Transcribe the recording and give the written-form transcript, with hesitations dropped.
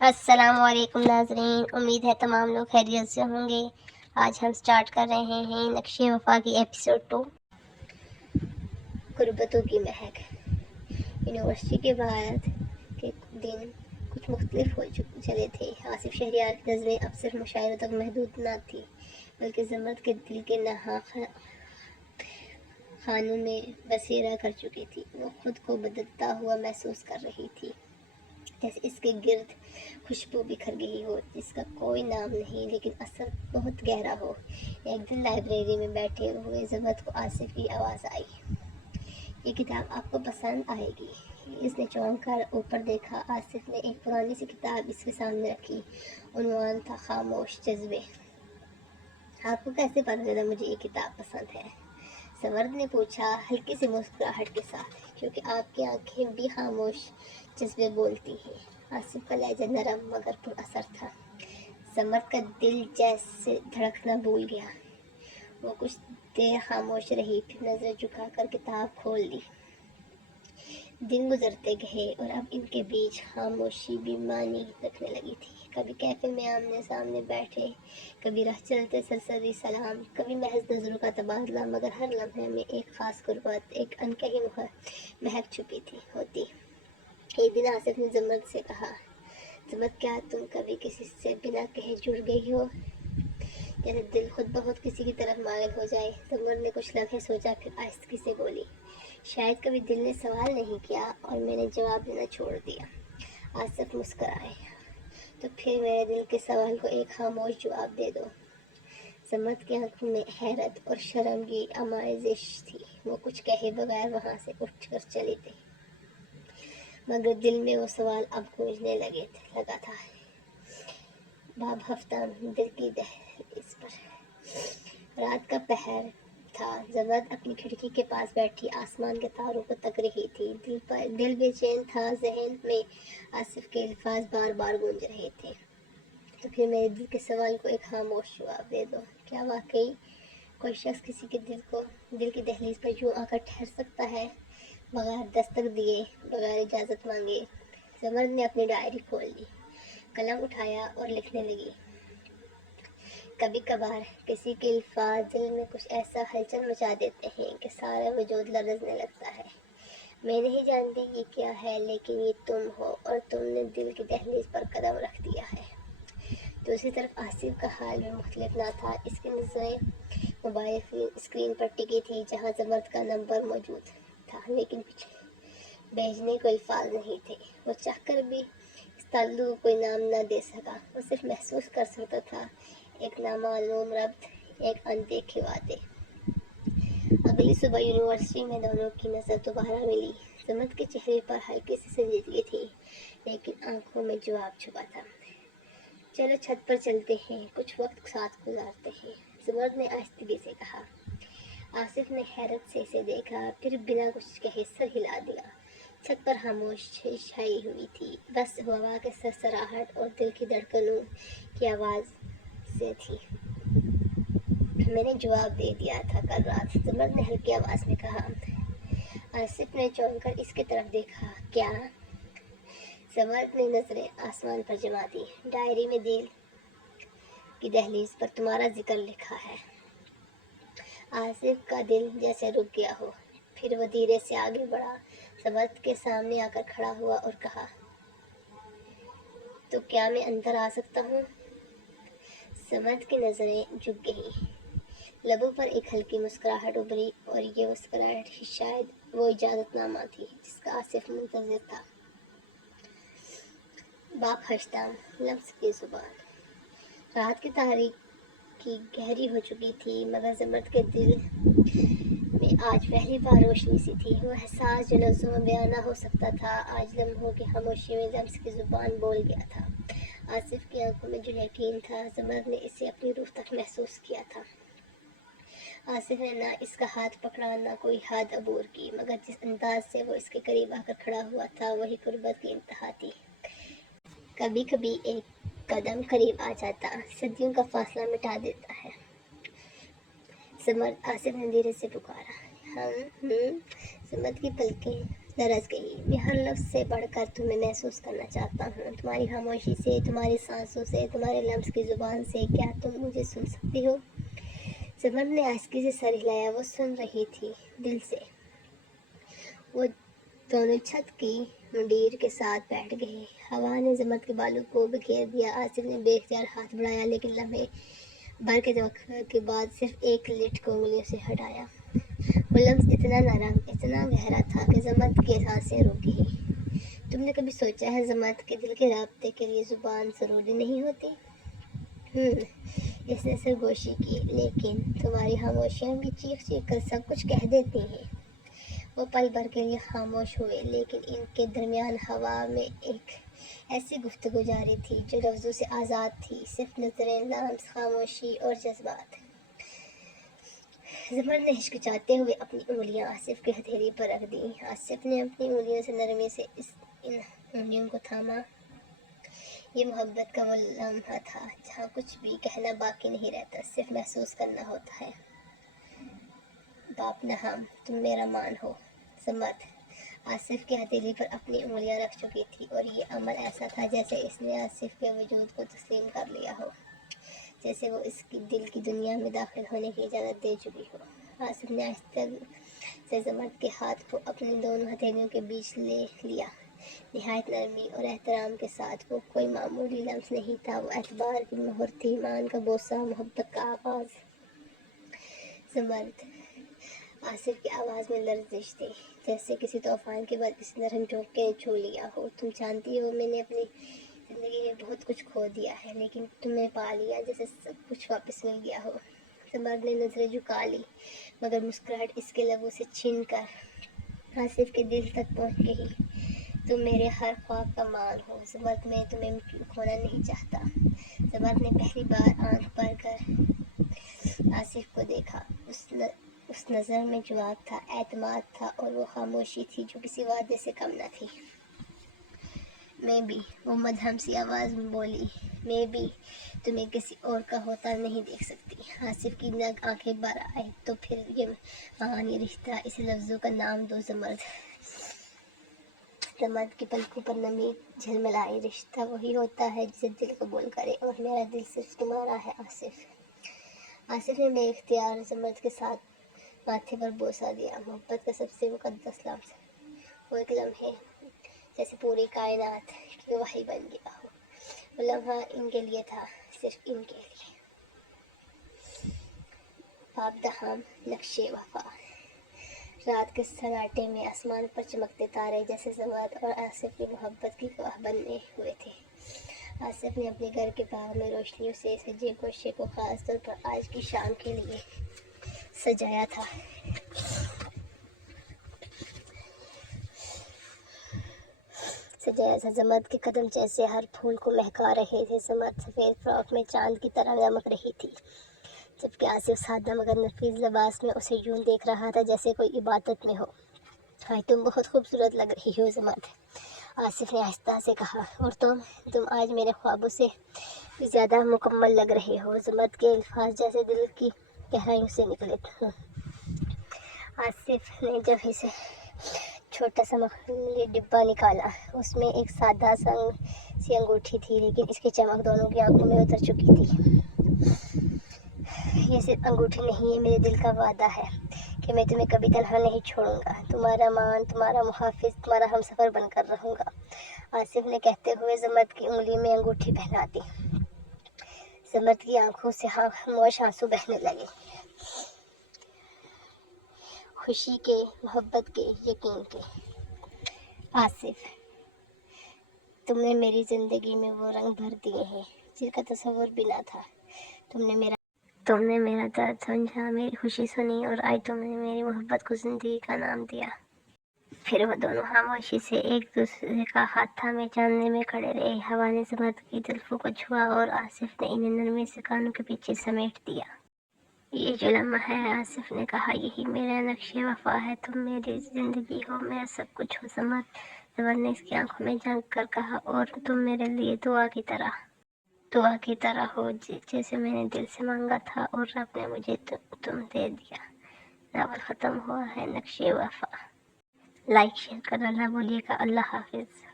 السلام علیکم ناظرین، امید ہے تمام لوگ خیریت سے ہوں گے۔ آج ہم سٹارٹ کر رہے ہیں نقشِ وفا کی ایپیسوڈ 2، غربتوں کی مہک۔ یونیورسٹی کے بعد کے دن کچھ مختلف ہو چلے تھے۔ آصف شہریار کی نظریں اب صرف مشاعروں تک محدود نہ تھیں، بلکہ زمرد کے دل کے نہاں خانوں میں بسیرا کر چکی تھی۔ وہ خود کو بدلتا ہوا محسوس کر رہی تھی، جیسے اس کے گرد خوشبو بکھر گئی ہو جس کا کوئی نام نہیں لیکن اثر بہت گہرا ہو۔ ایک دن لائبریری میں بیٹھے ہوئے زمرد کو آصف کی آواز آئی، یہ کتاب آپ کو پسند آئے گی۔ اس نے چونک کر اوپر دیکھا۔ آصف نے ایک پرانی سی کتاب اس کے سامنے رکھی۔ عنوان تھا خاموش جذبے۔ آپ کو کیسے پتہ چلا مجھے یہ کتاب پسند ہے؟ زمرد نے پوچھا، ہلکی سی مسکراہٹ کے ساتھ، کیونکہ آپ کی آنکھیں بھی خاموش جذبے بولتی ہیں۔ آصف کا لہجہ نرم مگر پر اثر تھا۔ زمرد کا دل جیسے دھڑکنا بھول گیا۔ وہ کچھ دیر خاموش رہی، پھر نظریں جھکا کر کتاب کھول لی۔ دن گزرتے گئے اور اب ان کے بیچ خاموشی بھی معنی رکھنے لگی تھی۔ کبھی کیفے میں آمنے سامنے بیٹھے، کبھی راہ چلتے سرسری سلام، کبھی محض نظروں کا تبادلہ، مگر ہر لمحے میں ایک خاص غربت، ایک انکہی مہک چھپی ہوتی۔ ایک دن آصف نے زمرد سے کہا، زمرد، کیا تم کبھی کسی سے بنا کہے جڑ گئی ہو؟ جیسے دل خود بخود کسی کی طرف مائل ہو جائے۔ زمرد نے کچھ لمحے سوچا، پھر آہستگی سے بولی، شاید کبھی دل نے سوال نہیں کیا اور میں نے جواب دینا چھوڑ دیا۔ آصف مسکرائے، تو پھر میرے دل کے سوال کو ایک خاموش جواب دے دو۔ زمرد کی آنکھوں میں حیرت اور شرم کی آمیزش تھی۔ وہ کچھ کہے بغیر وہاں سے اٹھ کر چلی گئی، مگر دل میں وہ سوال اب گونجنے لگا تھا۔ باب ہفتہ دل کی دہلیز پر۔ رات کا پہر تھا۔ زمرد اپنی کھڑکی کے پاس بیٹھی آسمان کے تاروں کو تک رہی تھی۔ دل بے چین تھا، ذہن میں آصف کے الفاظ بار بار گونج رہے تھے، تو پھر میرے دل کے سوال کو ایک خاموش جواب دے دو۔ کیا واقعی کوئی شخص کسی کے دل کی دہلیز پر یوں آ کر ٹھہر سکتا ہے، بغیر دستک دیے، بغیر اجازت مانگے؟ زمرد نے اپنی ڈائری کھول لی، قلم اٹھایا اور لکھنے لگی۔ کبھی کبھار کسی کے الفاظ دل میں کچھ ایسا ہلچل مچا دیتے ہیں کہ سارا وجود لرزنے لگتا ہے۔ میں نہیں جانتی یہ کیا ہے، لیکن یہ تم ہو اور تم نے دل کی دہلیز پر قدم رکھ دیا ہے۔ دوسری طرف آصف کا حال بھی مختلف نہ تھا۔ اس کی نظریں موبائل اسکرین پر ٹکی تھی، جہاں زمرد کا نمبر موجود تھا، لیکن کچھ بھیجنے کو الفاظ نہیں تھے۔ وہ چاہ کر بھی اس تعلق کو کوئی نام نہ دے سکا۔ وہ صرف محسوس کر سکتا تھا، ایک نامعلوم ربط، ایک اندیکھے وعدے۔ اگلی صبح یونیورسٹی میں دونوں کی نظر دوبارہ ملی۔ زمرد کے چہرے پر ہلکی سی سنجیدگی تھی، لیکن آنکھوں میں جواب چھپا تھا۔ چلو چھت پر چلتے ہیں، کچھ وقت ساتھ گزارتے ہیں، زمرد نے آہستگی سے کہا۔ آصف نے حیرت سے اسے دیکھا، پھر بنا کچھ کہے سر ہلا دیا۔ چھت پر خاموشی چھائی ہوئی تھی، بس ہوا کے سرسراہٹ اور دل کی دھڑکنوں کی آواز سے تھی۔ میں نے جواب دے دیا تھا کل رات، زمرد نے ہلکی آواز میں کہا۔ آصف نے چونک کر اس کی طرف دیکھا۔ کیا؟ زمرد نے نظریں آسمان پر جما دی۔ ڈائری میں دل کی دہلیز پر تمہارا ذکر لکھا ہے۔ آصف کا دل جیسے رک گیا ہو، پھر وہ دھیرے سے آگے بڑھا، زمرد کے سامنے آ کر کھڑا ہوا اور کہا، تو کیا میں اندر آ سکتا ہوں؟ زمرد کی نظریں جھک گئیں، لبوں پر ایک ہلکی مسکراہٹ ابھری، اور یہ مسکراہٹ ہی شاید وہ اجازت نامہ تھی جس کا آصف منتظر تھا۔ باب ہشتم لمس کی زبان۔ رات کی تاریکی گہری ہو چکی تھی، مگر زمرد کے دل میں آج پہلی بار روشنی سی تھی۔ وہ احساس جو لفظوں میں بیان نہ ہو سکتا تھا، آج لمحوں کی خاموشی میں لمس کی زبان بول گیا تھا۔ آصف کی آنکھوں میں جو یقین تھا، زمرد نے اسے اپنی روح تک محسوس کیا تھا۔ آصف نے نہ اس کا ہاتھ پکڑا، نہ کوئی حد عبور کی، مگر جس انداز سے وہ اس کے قریب آ کر کھڑا ہوا تھا، وہی قربت کی انتہا تھی۔ کبھی کبھی ایک قدم قریب آ جاتا صدیوں کا فاصلہ مٹا دیتا ہے۔ زمرد، آصف نے دھیرے سے پکارا۔ زمرد کی پلکیں लरज़ गई। मैं हर लफ्ज़ से बढ़कर तुम्हें महसूस करना चाहता हूँ, तुम्हारी खामोशी से, तुम्हारी सांसों से, तुम्हारे लफ्ज़ की ज़ुबान से। क्या तुम मुझे सुन सकती हो? ज़मर ने आहिस्ती से सर हिलाया। वो सुन रही थी, दिल से। वो दोनों छत की मुंडीर के साथ बैठ गए। हवा ने ज़मर के बालों को बिखेर दिया। आसिफ ने बेख्तियार हाथ बढ़ाया, लेकिन लम्हे भर के तवक्कुर के बाद सिर्फ एक लिट को उंगलियों से हटाया। वो लफ्ज़ इतना नरम, इतना गहरा था कि ज़मर की सांसें रुक गईं। तुमने कभी सोचा है ज़मर के दिल के राब्ते के लिए ज़ुबान ज़रूरी नहीं होती? इसने सरगोशी की। लेकिन तुम्हारी खामोशियाँ भी चीख चीख कर सब कुछ कह देती हैं। वो पल भर के लिए खामोश हुए, लेकिन इनके दरमियान हवा में एक ऐसी गुफ्तगू जारी थी जो लफ्ज़ों से आज़ाद थी, सिर्फ नज़रें, लम्स, खामोशी और जज्बात। ज़मर ने हिचकिचाते हुए अपनी उंगलियां आसिफ की हथेली पर रख दी। आसिफ ने अपनी उंगलियों से नरमी से इन उंगलियों को थामा। ये मोहब्बत का वो लम्हा था जहाँ कुछ भी कहना बाकी नहीं रहता, सिर्फ महसूस करना होता है। बाप नहाम, तुम मेरा मान हो। ज़मर आसिफ की हथेली पर अपनी उंगलियां रख चुकी थी, और ये अमल ऐसा था जैसे इसने आसिफ के वजूद को तस्लीम कर लिया हो, जैसे वो इसकी दिल की दुनिया में दाखिल होने की इजाज़त दे चुकी हो। आसिफ ने आहिस्ता से ज़मर के हाथ को अपनी दोनों हथेलियों के बीच ले लिया, निहायत नरमी और एहतराम के साथ। वो कोई मामूली लम्स नहीं था, वो एतबार की मोहर थी, ईमान का बोसा, मोहब्बत का आगाज़। ज़मर आसिफ की आवाज़ में लर्जिश थी, जैसे किसी तूफान के बाद किसी नरम झोंके ने छू लिया हो। तुम जानती हो, मैंने अपनी ज़िंदगी में बहुत कुछ खो दिया है, लेकिन तुम्हें पा लिया जैसे सब कुछ वापस मिल गया हो। ज़मर ने नज़रें झुका ली, मगर मुस्कुराहट इसके लबों से छीन कर आसिफ के दिल तक पहुँच गई। तुम मेरे हर ख्वाब का मान हो ज़मर, मैं तुम्हें खोना नहीं चाहता। ज़मर ने पहली बार आंख भर कर आसिफ को देखा। उस नज़र में जवाब था, एतमाद था, और वो खामोशी थी जो किसी वादे से कम न थी। मैं भी, वो मध्यम सी आवाज़ में बोली, मैं भी तुम्हें किसी और का होता नहीं देख सकती। आसिफ की नग आंखें भर आए। तो फिर ये कहानी, रिश्ता, इस लफ्ज़ों का नाम दो ज़मर। ज़मर की पलकों पर नमी झिलमिलाई। रिश्ता वही होता है जिसे दिल कबूल करे, और मेरा दिल सिर्फ तुम्हारा है आसिफ। आसिफ ने बेइख्तियार ज़मर के साथ माथे पर बोसा दिया। मोहब्बत का सबसे मुकद्दस लफ्ज़, वो एक लम्हे जैसे पूरी कायनात की वही बन गया हो। वो लम्हा इनके लिए था, सिर्फ इनके लिए। बाप दहाम, नक्शे वफा। रात के सन्नाटे में आसमान पर चमकते तारे जैसे ज़मर और आसिफ की मोहब्बत की गवाह बने हुए थे। आसिफ ने अपने घर के बाग में रोशनियों से सजे गोशे को ख़ास तौर पर आज की शाम के लिए सजाया था। ज़मर के कदम जैसे हर फूल को महका रहे थे। ज़मर सफ़ेद फ्रॉक में चांद की तरह चमक रही थी, जबकि आसिफ सादा मगर नफीस लिबास में उसे यूं देख रहा था जैसे कोई इबादत में हो। हाय, तुम बहुत खूबसूरत लग रही हो ज़मर, आसिफ ने आहिस्ता से कहा, और तुम आज मेरे ख्वाबों से भी ज़्यादा मुकम्मल लग रहे हो। ज़मर के अल्फाज जैसे दिल की गहराइयों से निकले। आसिफ ने जब इसे छोटा सा मखमली डिब्बा निकाला। उसमें एक सादा सी अंगूठी थी, लेकिन इसकी चमक दोनों की आंखों में उतर चुकी थी। ये सिर्फ अंगूठी नहीं, ये मेरे दिल का वादा है कि मैं तुम्हें कभी तन्हा नहीं छोड़ूंगा। तुम्हारा मान, तुम्हारा मुहाफिज, तुम्हारा हमसफर बनकर रहूंगा, आसिफ ने कहते हुए ज़मर की उंगली में अंगूठी पहना दी। ज़मर की आंखों से खामोश आंसू बहने लगे, खुशी के, मोहब्बत के, यकीन के। आसिफ, तुमने मेरी ज़िंदगी में वो रंग भर दिए हैं जिनका तस्वुर भी ना था। तुमने मेरा दर्द समझा, मेरी खुशी सुनी, और आज तुमने मेरी मोहब्बत को ज़िंदगी का नाम दिया। फिर वो दोनों खामोशी से एक दूसरे का हाथ थामे चांदने में खड़े रहे। हवा ने ज़मर की जुल्फ़ों को छुआ और आसिफ ने इन्हें नरमी से कानों के पीछे समेट दिया। ये जो लम्हा है, आसिफ ने कहा, यही मेरा नक्शे वफा है। तुम मेरी ज़िंदगी हो, मेरा सब कुछ हो ज़मर ने इसकी आंखों में झांक कर कहा, और तुम मेरे लिए दुआ की तरह हो, जैसे मैंने दिल से मांगा था और रब ने मुझे तुम दे दिया। नावल ख़त्म हुआ है। नक्शे वफा। لائک شیئر کرنا نہ بھولیے گا. اللہ حافظ.